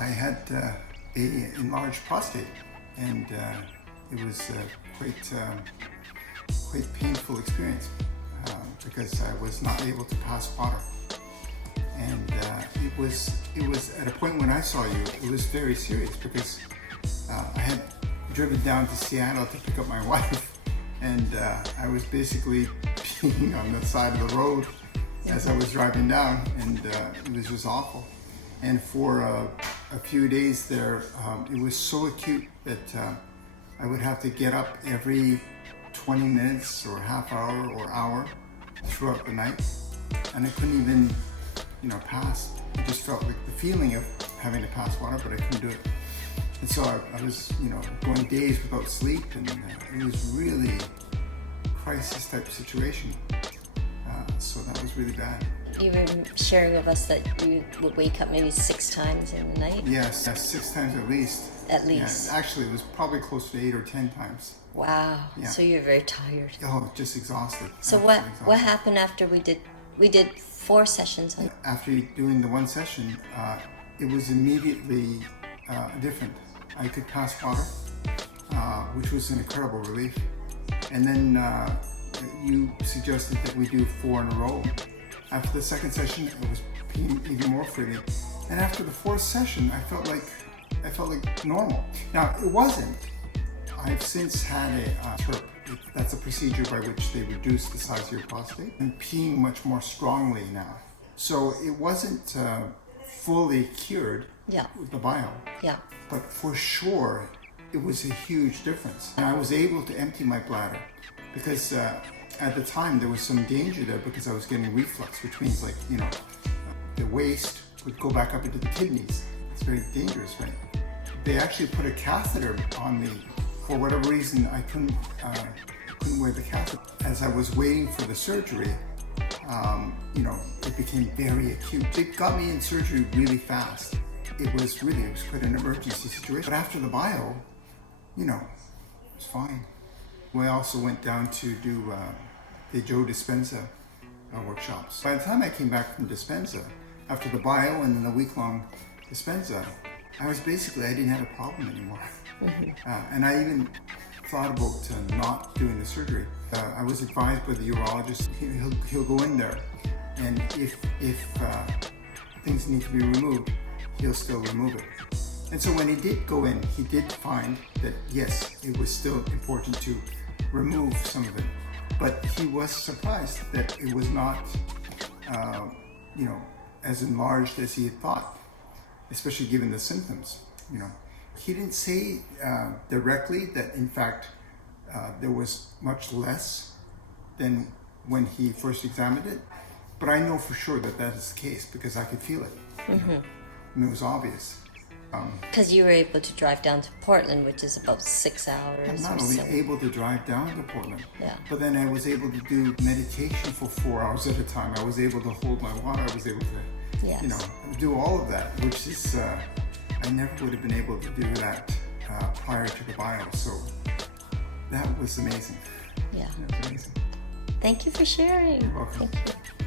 I had a enlarged prostate, and it was quite painful experience because I was not able to pass water, and it was at a point when I saw you, it was very serious because I had driven down to Seattle to pick up my wife, and I was basically peeing on the side of the road as I was driving down, and it was just awful. And for a few days there, it was so acute that I would have to get up every 20 minutes or half hour or hour throughout the night, and I couldn't even, pass. It just felt like the feeling of having to pass water, but I couldn't do it. And so I was, going days without sleep, and it was really crisis type situation. So that was really bad. You were sharing with us that you would wake up maybe 6 times in the night? Yes, 6 times at least. At least? Yeah, actually, it was probably close to 8 or 10 times. Wow. Yeah. So you're very tired. Oh, just exhausted. So what happened after we did 4 sessions? After doing the one session, it was immediately different. I could pass water, which was an incredible relief. And then you suggested that we do 4 in a row. After the second session, it was peeing even more freely. And after the 4th session, I felt like normal. Now, it wasn't. I've since had a TURP. That's a procedure by which they reduce the size of your prostate. I'm peeing much more strongly now. So it wasn't fully cured with the bile. Yeah. But for sure, it was a huge difference. And I was able to empty my bladder because at the time there was some danger there because I was getting reflux, which means the waste would go back up into the kidneys. It's very dangerous, right? They actually put a catheter on me. For whatever reason, I couldn't wear the catheter. As I was waiting for the surgery, it became very acute. It got me in surgery really fast. It was quite an emergency situation. But after the bio, it was fine. We also went down to do the Joe Dispenza workshops. By the time I came back from Dispenza, after the bio and then the week-long Dispenza, I didn't have a problem anymore. Mm-hmm. And I even thought about not doing the surgery. I was advised by the urologist, he'll go in there, and if things need to be removed, he'll still remove it. And so when he did go in, he did find that yes, it was still important to remove some of it, but he was surprised that it was not, as enlarged as he had thought, especially given the symptoms. He didn't say directly that in fact there was much less than when he first examined it, but I know for sure that is the case because I could feel it. Mm-hmm. And it was obvious. Because you were able to drive down to Portland, which is about 6 hours. I'm not only able to drive down to Portland, but then I was able to do meditation for 4 hours at a time. I was able to hold my water. I was able to, do all of that, which is, I never would have been able to do that prior to the bio. So that was amazing. Yeah. That was amazing. Thank you for sharing. You're welcome. Thank you.